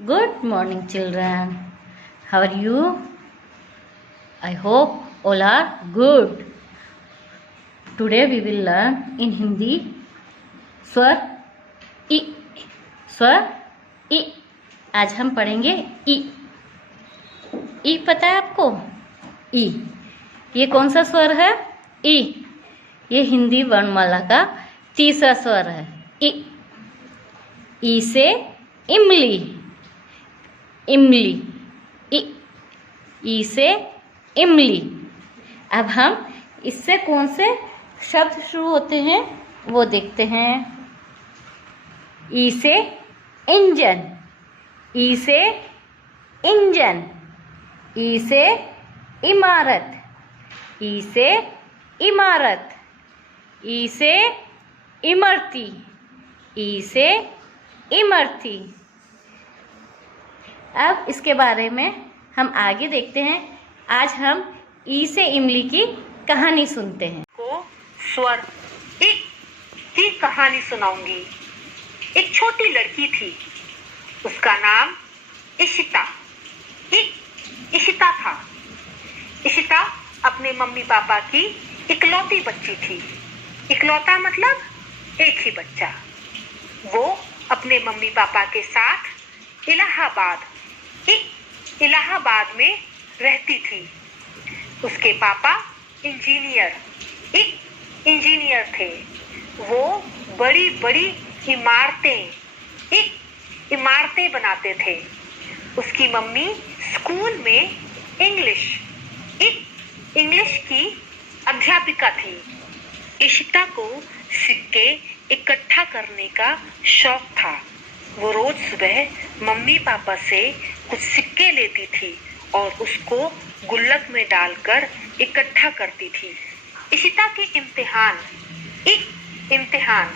Good morning, children. How are you? I hope all are good. Today we will learn in Hindi स्वर इ। स्वर इ। आज हम पढ़ेंगे इ। इ पता है आपको? इ ये कौन सा स्वर है? इ ये हिंदी वर्णमाला का तीसरा स्वर है। इ। इ से इमली। इमली। इ। ई से इमली। अब हम इससे कौन से शब्द शुरू होते हैं वो देखते हैं। ई से इंजन। ई से इंजन। ई से इमारत। ई से इमारत। ई से इमरती। ई से इमरती। अब इसके बारे में हम आगे देखते हैं। आज हम ई से इमली की कहानी सुनते हैं। को स्वर इ की कहानी सुनाऊंगी। एक छोटी लड़की थी, उसका नाम इशिता इशिता था। इशिता अपने मम्मी पापा की इकलौती बच्ची थी। इकलौता मतलब एक ही बच्चा। वो अपने मम्मी पापा के साथ इलाहाबाद में रहती थी। उसके पापा इंजीनियर थे। वो बड़ी बड़ी इमारतें बनाते थे। उसकी मम्मी स्कूल में इंग्लिश की अध्यापिका थी। इशिता को सिक्के इकट्ठा करने का शौक था। वो रोज सुबह मम्मी पापा से कुछ सिक्के लेती थी और उसको गुल्लक में डालकर इकट्ठा करती थी। इशिता के इम्तिहान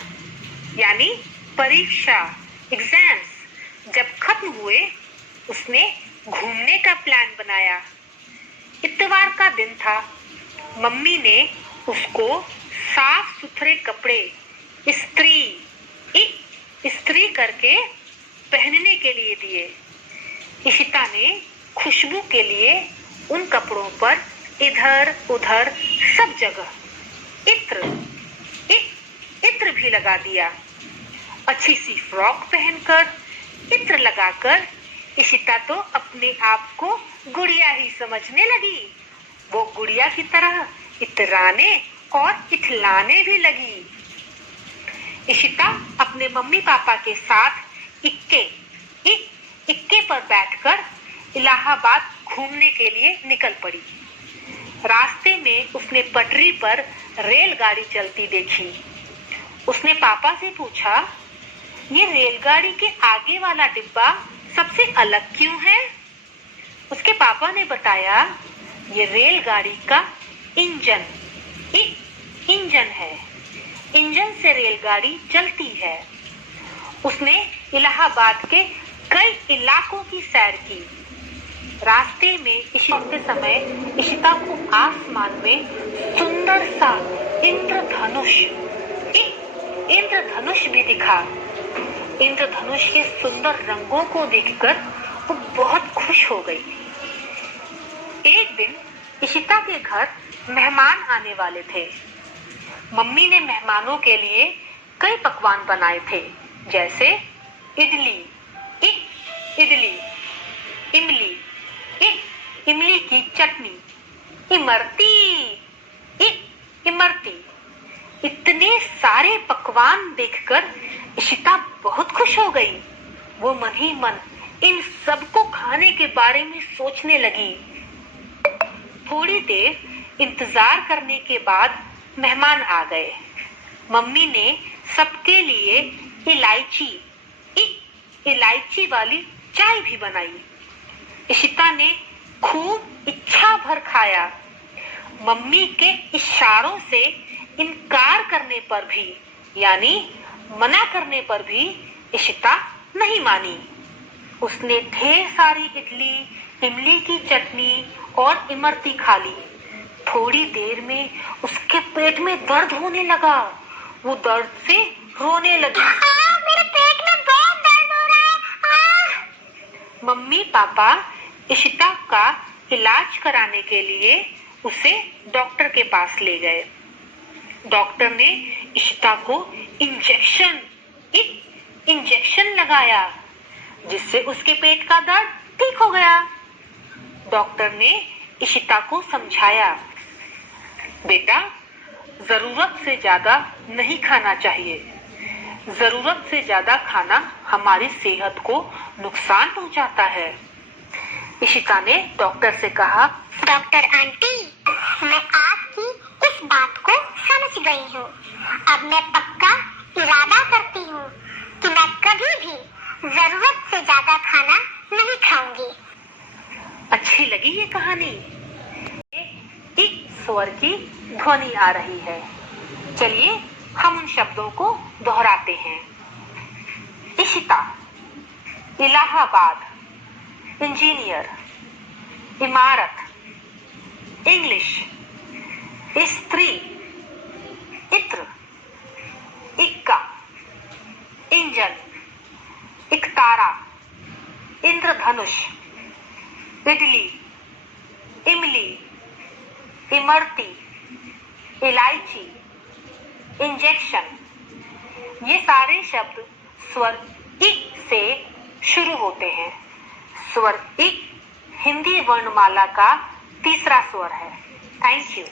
यानी परीक्षा एग्जाम्स जब खत्म हुए, उसने घूमने का प्लान बनाया। इत्तवार का दिन था। मम्मी ने उसको साफ सुथरे कपड़े इस्त्री करके पहनने के लिए दिए। इशिता ने खुशबू के लिए उन कपड़ों पर इधर उधर सब जगह इत्र भी लगा दिया। अच्छी सी फ्रॉक पहनकर इत्र लगाकर इशिता तो अपने आप को गुड़िया ही समझने लगी। वो गुड़िया की तरह इतराने और इठलाने भी लगी। इशिता अपने मम्मी पापा के साथ इक्के पर बैठकर इलाहाबाद घूमने के लिए निकल पड़ी। रास्ते में उसने पटरी पर रेलगाड़ी चलती देखी। उसने पापा से पूछा, ये रेलगाड़ी के आगे वाला डिब्बा सबसे अलग क्यों है? उसके पापा ने बताया, ये रेलगाड़ी का इंजन है। इंजन से रेलगाड़ी चलती है। उसने इलाहाबाद के कई इलाकों की सैर की। रास्ते में इसी समय इशिता को आसमान में सुंदर सा इंद्रधनुष भी दिखा। इंद्रधनुष के सुंदर रंगों को देखकर वो बहुत खुश हो गई। एक दिन इशिता के घर मेहमान आने वाले थे। मम्मी ने मेहमानों के लिए कई पकवान बनाए थे, जैसे इमली की चटनी, इमरती। इतने सारे पकवान देखकर इशिता बहुत खुश हो गई। वो मन ही मन इन सबको खाने के बारे में सोचने लगी। थोड़ी देर इंतजार करने के बाद मेहमान आ गए। मम्मी ने सबके लिए इलायची वाली चाय भी बनाई। इशिता ने खूब इच्छा भर खाया। मम्मी के इशारों से इनकार करने पर भी यानी मना करने पर भी इशिता नहीं मानी। उसने ढेर सारी इमली की चटनी और इमरती खा ली। थोड़ी देर में उसके पेट में दर्द होने लगा। वो दर्द से रोने लगी। मेरे पेट में बहुत दर्द हो रहा है। मम्मी पापा इशिता का इलाज कराने के लिए उसे डॉक्टर के पास ले गए। डॉक्टर ने इशिता को एक इंजेक्शन लगाया, जिससे उसके पेट का दर्द ठीक हो गया। डॉक्टर ने इशिता को समझाया, बेटा, जरूरत से ज्यादा नहीं खाना चाहिए। जरूरत से ज्यादा खाना हमारी सेहत को नुकसान पहुंचाता है। इशिता ने डॉक्टर से कहा, डॉक्टर आंटी, मैं आपकी इस बात को समझ गई हूँ। अब मैं पक्का इरादा करती हूँ कि मैं कभी भी जरूरत से ज्यादा खाना नहीं खाऊंगी। अच्छी लगी ये कहानी? एक स्वर की ध्वनि आ रही है। चलिए हम उन शब्दों को दोहराते हैं। इशिता, इलाहाबाद, इंजीनियर, इमारत, इंग्लिश, स्त्री, इत्र, इक्का, इंजन, इकतारा, इंद्रधनुष, इडली, इमली, इमरती, इलायची, इंजेक्शन। ये सारे शब्द स्वर इ से शुरू होते हैं। स्वर इ हिंदी वर्णमाला का तीसरा स्वर है। Thank you.